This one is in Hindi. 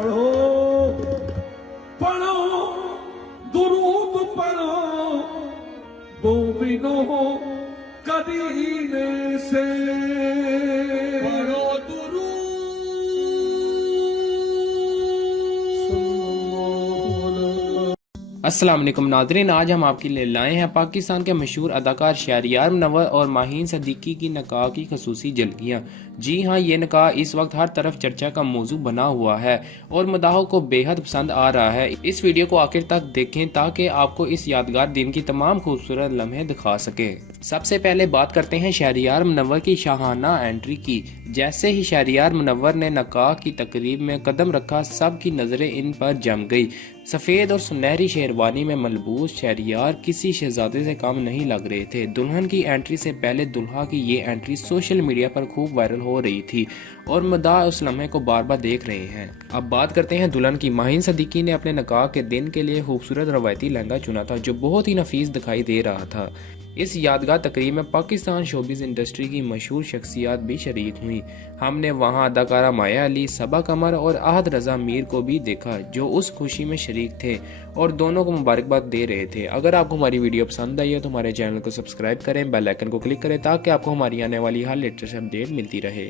पढ़ो पढ़ो दुरूद पढ़ो मोमिनो कदीने से पढ़ो अस्सलाम वालेकुम नाज़रीन, आज हम आपके लिए लाए हैं पाकिस्तान के मशहूर अदाकार शहरियार मुनव्वर और माहीन सदीकी की निकाह की खसूसी झलकियाँ। जी हाँ, ये निकाह इस वक्त हर तरफ चर्चा का मौजू बना हुआ है और मदाहों को बेहद पसंद आ रहा है। इस वीडियो को आखिर तक देखें ताकि आपको इस यादगार दिन की तमाम खूबसूरत लम्हे दिखा सके। सबसे पहले बात करते हैं शहरियार मुनव्वर की शाहाना एंट्री की। जैसे ही शहरियार मुनव्वर ने निकाह की तकरीब में कदम रखा, सब की नजरें इन पर जम गई। सफेद और सुनहरी शेरवानी में मलबूस शहरियार किसी शहजादे से कम नहीं लग रहे थे। दुल्हन की एंट्री से पहले दुल्हा की ये एंट्री सोशल मीडिया पर खूब वायरल हो रही थी और मदाह उस लम्हे को बार बार देख रहे हैं। अब बात करते हैं दुल्हन की। माहीन सदीकी ने अपने निकाह के दिन के लिए खूबसूरत रवायती लहंगा चुना था जो बहुत ही नफीस दिखाई दे रहा था। इस यादगार तकरीब में पाकिस्तान शोबिज़ इंडस्ट्री की मशहूर शख्सियात भी शरीक हुई। हमने वहां अदाकारा माया अली, सबा कमर और आहद रजा मीर को भी देखा जो उस खुशी में शरीक थे और दोनों को मुबारकबाद दे रहे थे। अगर आपको हमारी वीडियो पसंद आई है तो हमारे चैनल को सब्सक्राइब करें, बेल आइकन को क्लिक करें ताकि आपको हमारी आने वाली हर लेटेस्ट अपडेट मिलती रहे।